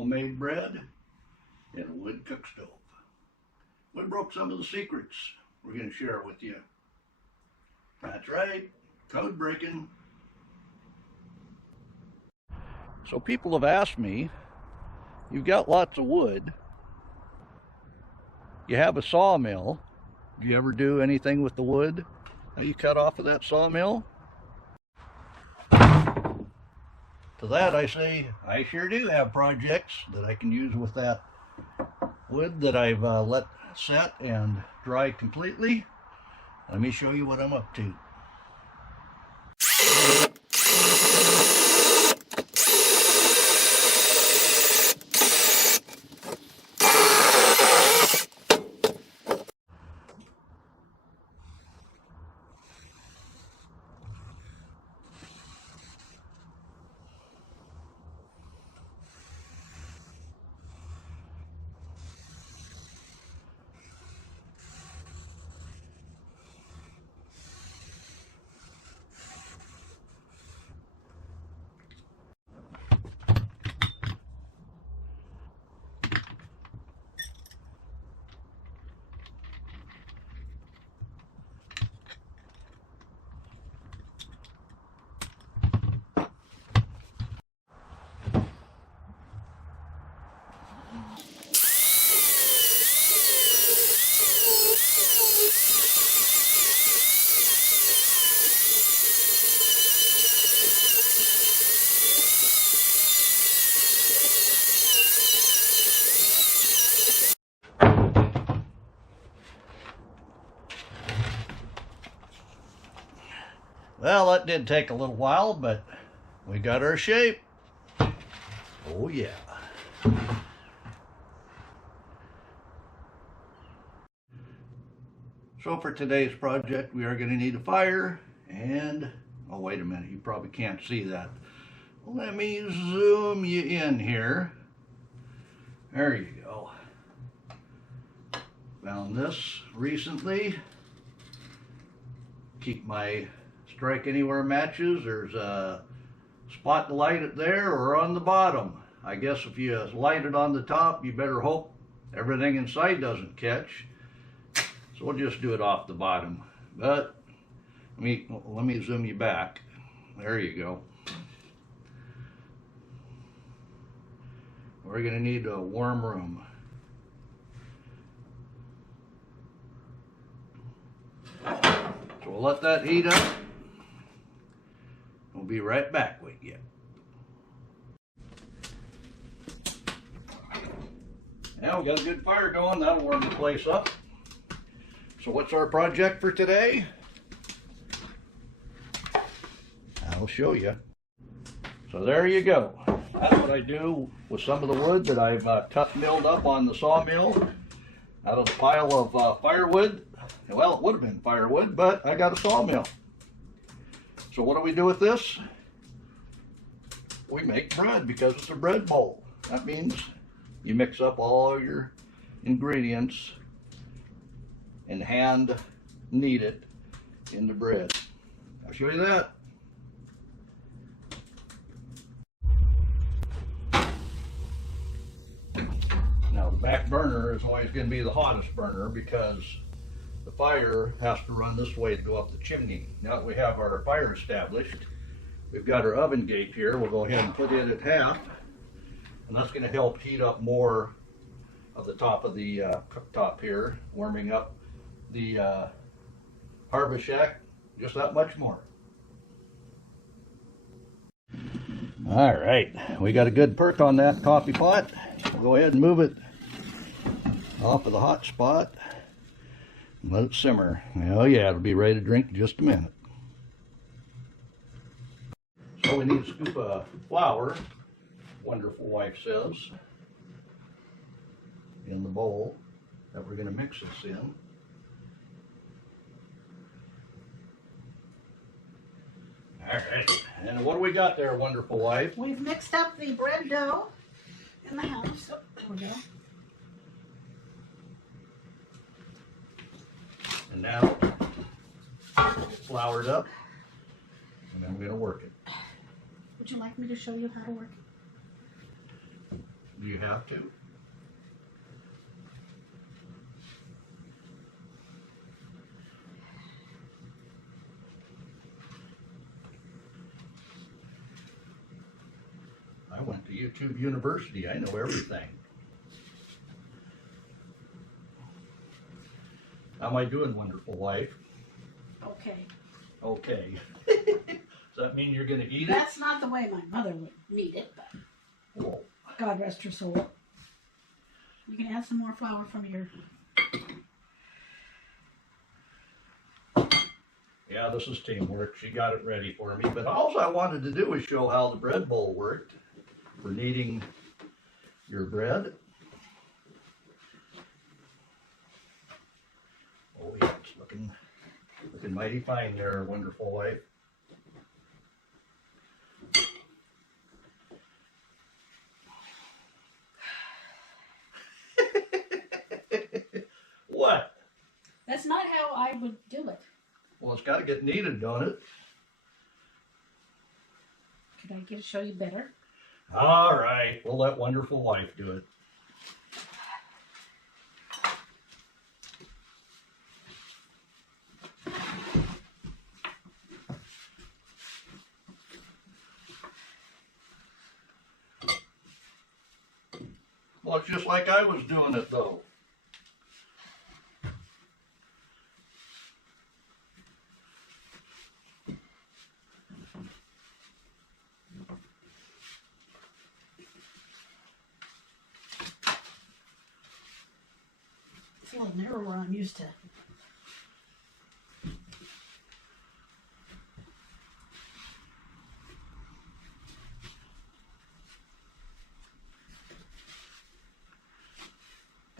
homemade bread in a wood cook stove. We broke some of the secrets we're going to share with you. That's right, code breaking. So people have asked me, you've got lots of wood, you have a sawmill, do you ever do anything with the wood that you cut off of that sawmill? To that I say, I sure do have projects that I can use with that wood that I've let set and dry completely. Let me show you what I'm up to. Well, that did take a little while, but we got our shape. Oh yeah. So for today's project, we are going to need a fire and, oh wait a minute, you probably can't see that. Let me zoom you in here. There you go. Found this recently. Keep my strike anywhere matches. There's a spot to light it there or on the bottom. I guess if you light it on the top, you better hope everything inside doesn't catch. So we'll just do it off the bottom. But let me zoom you back. There you go. We're going to need a warm room. So we'll let that heat up. We'll be right back with you. Now we got a good fire going. That'll warm the place up. So what's our project for today? I'll show you. So there you go. That's what I do with some of the wood that I've tough milled up on the sawmill out of the pile of firewood. Well, it would have been firewood, but I got a sawmill. So what do we do with this? We make bread because it's a bread bowl. That means you mix up all your ingredients and hand knead it into bread. I'll show you that. Now the back burner is always going to be the hottest burner because the fire has to run this way to go up the chimney. Now that we have our fire established, we've got our oven gauge here. We'll go ahead and put it at half, and that's going to help heat up more of the top of the cooktop here, warming up the harvest shack just that much more. All right, we got a good perk on that coffee pot. We'll go ahead and move it off of the hot spot. Let it simmer. Oh yeah, it'll be ready to drink in just a minute. So we need a scoop of flour, Wonderful Wife says, in the bowl that we're going to mix this in. All right, and what do we got there, Wonderful Wife? We've mixed up the bread dough in the house. Oh, there we go. And now it's floured up, and I'm going to work it. Would you like me to show you how to work it? Do you have to? I went to YouTube University. I know everything. How am I doing, wonderful wife? Okay. Okay. Does that mean you're going to eat it? That's not the way my mother would eat it, but Whoa. God rest her soul. You can add some more flour from your... Yeah, this is teamwork. She got it ready for me. But all I wanted to do was show how the bread bowl worked for kneading your bread. Oh yeah, it's looking mighty fine there, wonderful wife. What? That's not how I would do it. Well, it's got to get kneaded, don't it? Could I show you better? All right, we'll let wonderful wife do it. Well, it's just like I was doing it, though. It's a little narrower I'm used to.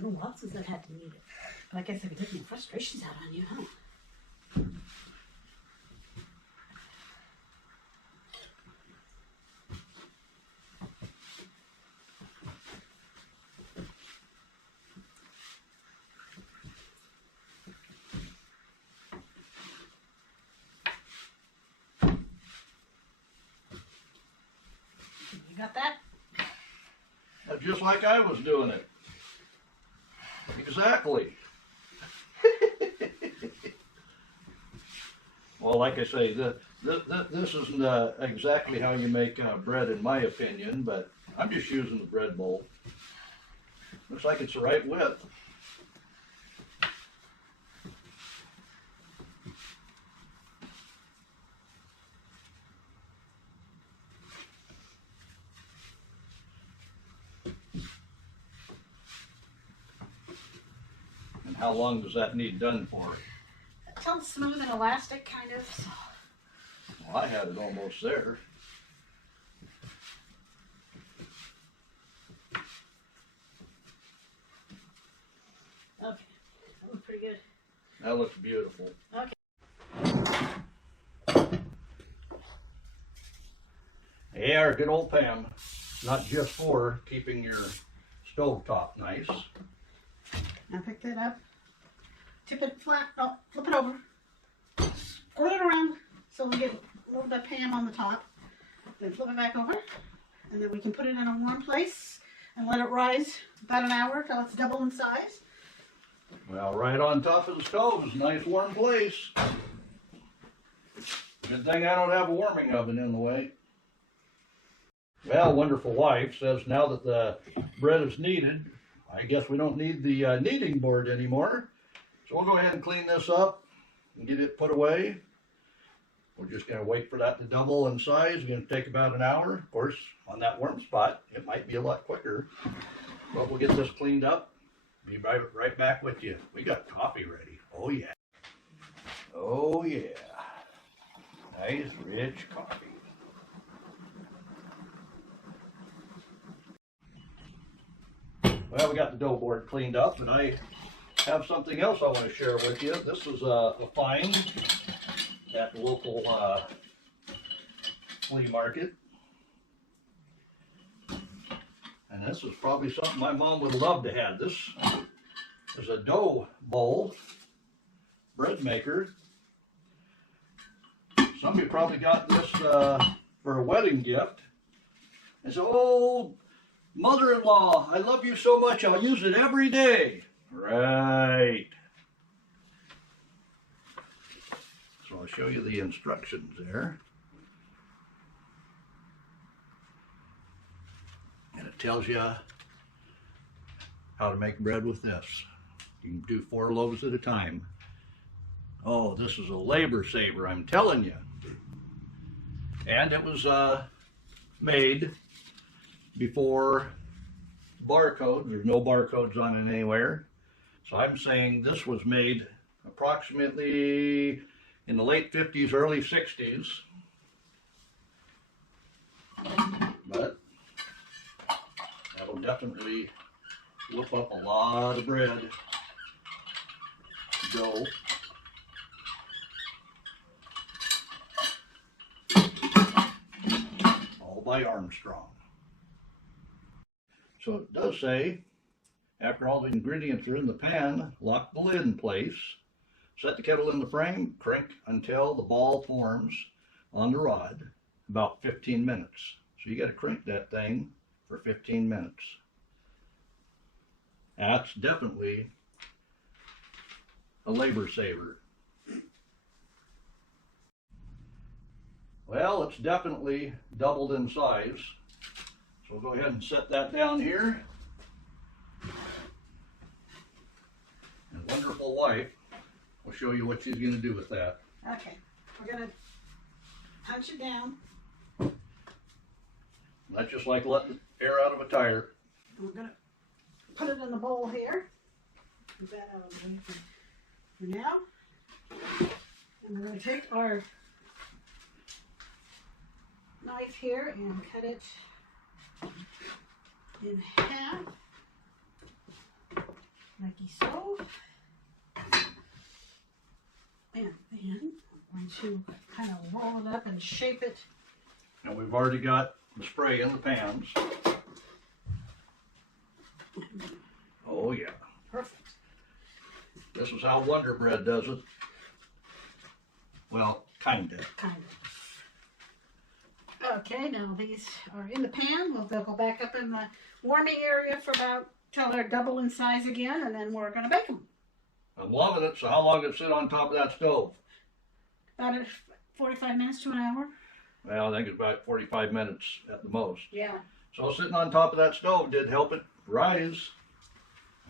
Who else has that had to need it? But I guess I could take my frustrations out on you, huh? You got that? That's just like I was doing it. Exactly. Well, like I say, this isn't exactly how you make bread, in my opinion, but I'm just using the bread bowl. Looks like it's the right width. And how long does that need done for? Until smooth and elastic, kind of. Well, I had it almost there. Okay, that looks pretty good. That looks beautiful. Okay. Yeah, our good old pan. Not just for keeping your stove top nice. Now pick that up. Tip it flat. Oh, flip it over. Swirl it around so we get a little bit of Pam on the top. Then flip it back over. And then we can put it in a warm place and let it rise about an hour till it's double in size. Well, right on top of the stove is a nice warm place. Good thing I don't have a warming oven in the way. Well, wonderful wife says now that the bread is kneaded, I guess we don't need the kneading board anymore. So we'll go ahead and clean this up and get it put away. We're just going to wait for that to double in size. It's going to take about an hour. Of course, on that warm spot, it might be a lot quicker. But we'll get this cleaned up. Be right back with you. We got coffee ready. Oh, yeah. Oh, yeah. Nice, rich coffee. Well, we got the dough board cleaned up, and I have something else I want to share with you. This is a find at the local flea market. And this is probably something my mom would love to have. This is a dough bowl, bread maker. Some of you probably got this for a wedding gift. It's an old Mother-in-law, I love you so much, I'll use it every day. Right. So I'll show you the instructions there. And it tells you how to make bread with this. You can do 4 loaves at a time. Oh, this is a labor saver, I'm telling you. And it was made before barcode. There's no barcodes on it anywhere. So I'm saying this was made approximately in the late 50s, early 60s. But that'll definitely whip up a lot of bread dough. All by Armstrong. So it does say, after all the ingredients are in the pan, lock the lid in place, set the kettle in the frame, crank until the ball forms on the rod, about 15 minutes. So you got to crank that thing for 15 minutes. That's definitely a labor saver. Well, it's definitely doubled in size. So we'll go ahead and set that down here. And wonderful wife will show you what she's going to do with that. Okay, we're going to punch it down. That's just like letting air out of a tire. We're going to put it in the bowl here. Put that out of the way for now. And we're going to take our knife here and cut it in half, like so. And then I'm going to kind of roll it up and shape it. And we've already got the spray in the pans. Oh yeah. Perfect. This is how Wonder Bread does it. Well, kinda. Kind of. Okay, now these are in the pan. They'll go back up in the warming area for about till they're double in size again, and then we're going to bake them. I'm loving it. So how long did it sit on top of that stove? About 45 minutes to an hour. Well, I think it's about 45 minutes at the most. Yeah. So sitting on top of that stove did help it rise.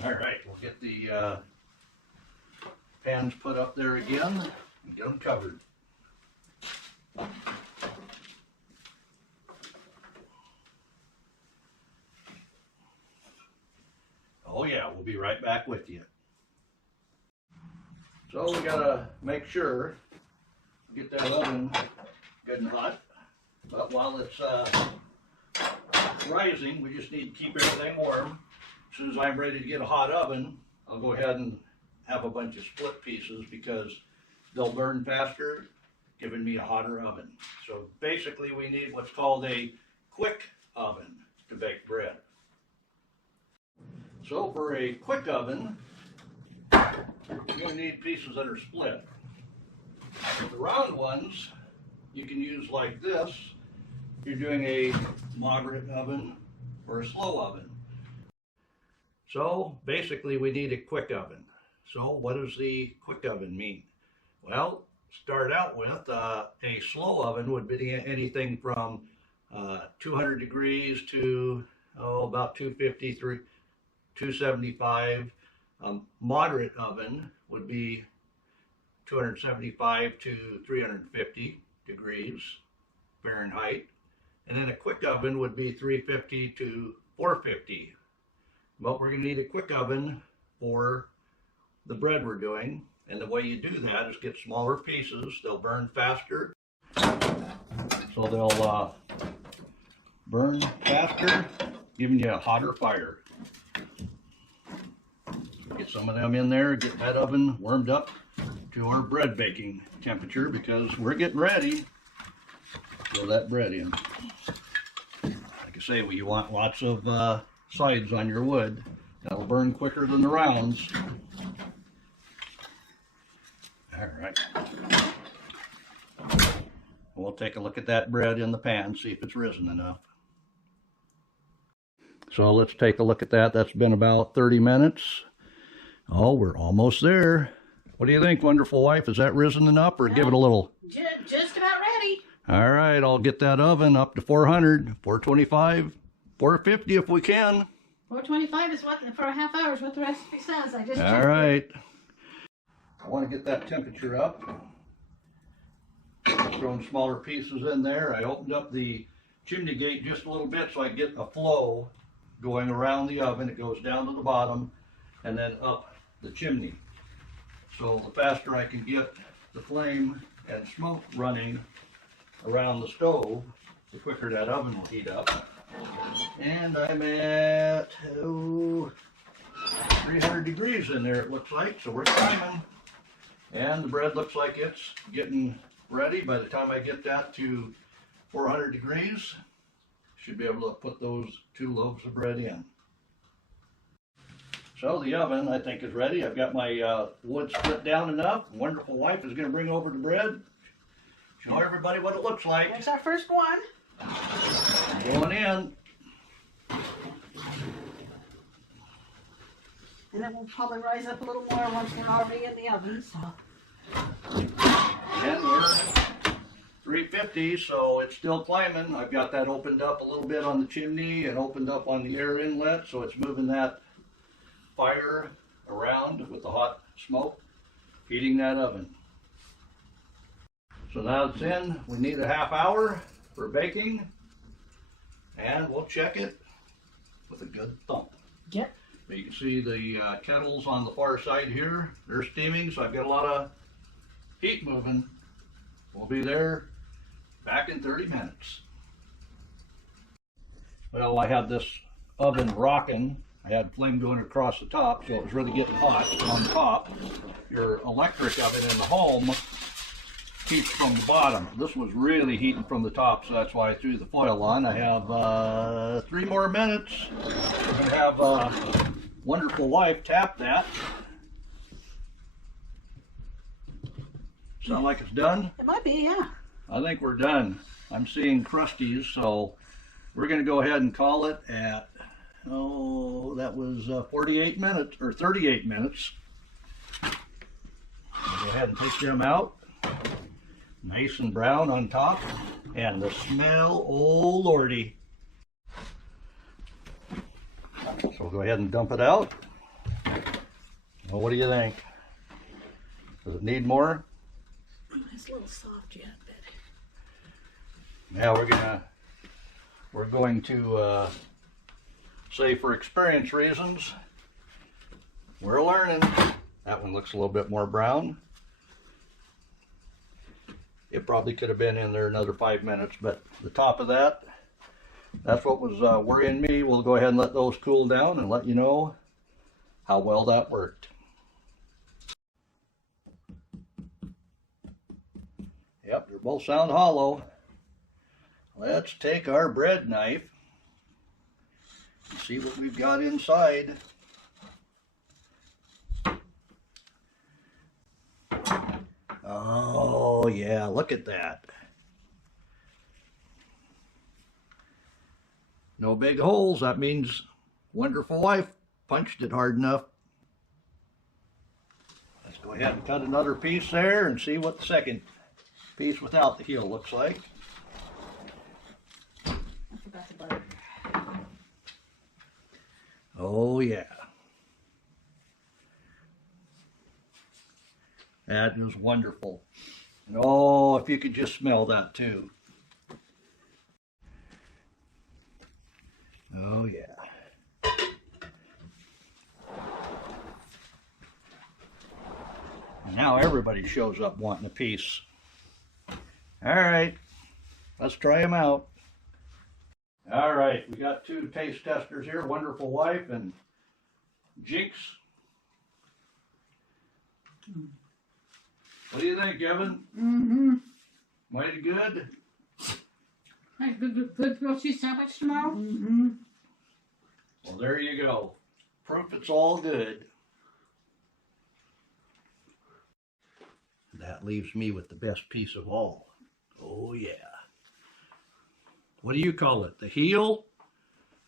All right, we'll get the pans put up there again and get them covered. Oh yeah, we'll be right back with you. So we gotta make sure, get that oven good and hot. But while it's rising, we just need to keep everything warm. As soon as I'm ready to get a hot oven, I'll go ahead and have a bunch of split pieces because they'll burn faster, giving me a hotter oven. So basically we need what's called a quick oven to bake bread. So for a quick oven, you're going to need pieces that are split. The round ones, you can use like this. You're doing a moderate oven or a slow oven. So basically we need a quick oven. So what does the quick oven mean? Well, start out with a slow oven would be anything from 200 degrees to about 250, 275. Moderate oven would be 275 to 350 degrees Fahrenheit. And then a quick oven would be 350 to 450. But we're going to need a quick oven for the bread we're doing. And the way you do that is get smaller pieces. They'll burn faster. So they'll burn faster, giving you a hotter fire. Get some of them in there, get that oven warmed up to our bread baking temperature because we're getting ready to throw that bread in. Like I say, you want lots of sides on your wood. That'll burn quicker than the rounds. All right. We'll take a look at that bread in the pan, see if it's risen enough. So let's take a look at that. That's been about 30 minutes. Oh, we're almost there. What do you think, wonderful wife? Is that risen enough, or give it a little? Just about ready. All right, I'll get that oven up to 400, 425, 450 if we can. 425 is what, for a half hour is what the recipe says. I just All right. I want to get that temperature up. Throwing smaller pieces in there. I opened up the chimney gate just a little bit so I get a flow going around the oven. It goes down to the bottom and then up the chimney. So the faster I can get the flame and smoke running around the stove, the quicker that oven will heat up. And I'm at 300 degrees in there, it looks like, so we're climbing. And the bread looks like it's getting ready. By the time I get that to 400 degrees, should be able to put those 2 loaves of bread in. So the oven, I think, is ready. I've got my wood split down enough. Wonderful wife is going to bring over the bread. Show everybody what it looks like. There's our first one. Going in. And then we'll probably rise up a little more once we're already in the oven. So. And we're 350, so it's still climbing. I've got that opened up a little bit on the chimney and opened up on the air inlet, so it's moving that fire around with the hot smoke, heating that oven. So now it's in. We need a half hour for baking, and we'll check it with a good thump. Yep. You can see the kettles on the far side here. They're steaming, so I've got a lot of heat moving. We'll be there back in 30 minutes. Well, I had this oven rocking. I had flame going across the top, so it was really getting hot. On top, your electric oven in the home heats from the bottom. This was really heating from the top, so that's why I threw the foil on. I have 3 more minutes. I'm going to have wonderful wife tap that. Sound like it's done? It might be, yeah. I think we're done. I'm seeing crusties, so we're going to go ahead and call it at, that was 48 minutes, or 38 minutes. Go ahead and take them out. Nice and brown on top. And the smell, oh lordy. So we'll go ahead and dump it out. Well, what do you think? Does it need more? It's a little soft yet, but Now we're going to say, for experience reasons, we're learning. That one looks a little bit more brown. It probably could have been in there another 5 minutes, but the top of that, that's what was worrying me. We'll go ahead and let those cool down and let you know how well that worked. Yep, they both sound hollow. Let's take our bread knife and see what we've got inside. Oh yeah, look at that. No big holes. That means wonderful wife punched it hard enough. Let's go ahead and cut another piece there and see what the second piece without the heel looks like. I forgot the butter. Oh yeah. That is wonderful. And oh, if you could just smell that too. Oh yeah. And now everybody shows up wanting a piece. All right, let's try them out. All right, we got 2 taste testers here, Wonderful Wife and Jinx. What do you think, Evan? Mm-hmm. Mighty good? Hey, good grilled cheese sandwich tomorrow? Mm-hmm. Well, there you go. Proof it's all good. That leaves me with the best piece of all. Oh, yeah. What do you call it? The heel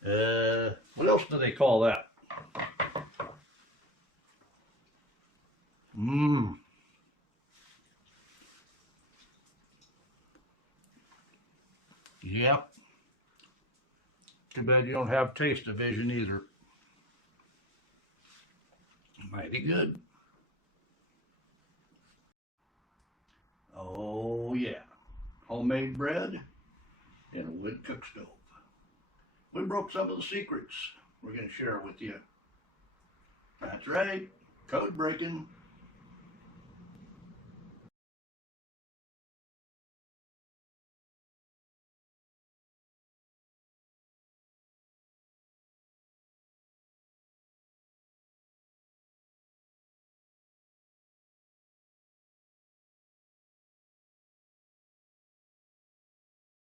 What else do they call that? Mmm. Yep. Too bad you don't have taste division either. Mighty good. Oh yeah. Homemade bread in a wood cook stove. We broke some of the secrets we're going to share with you. That's right. Code breaking.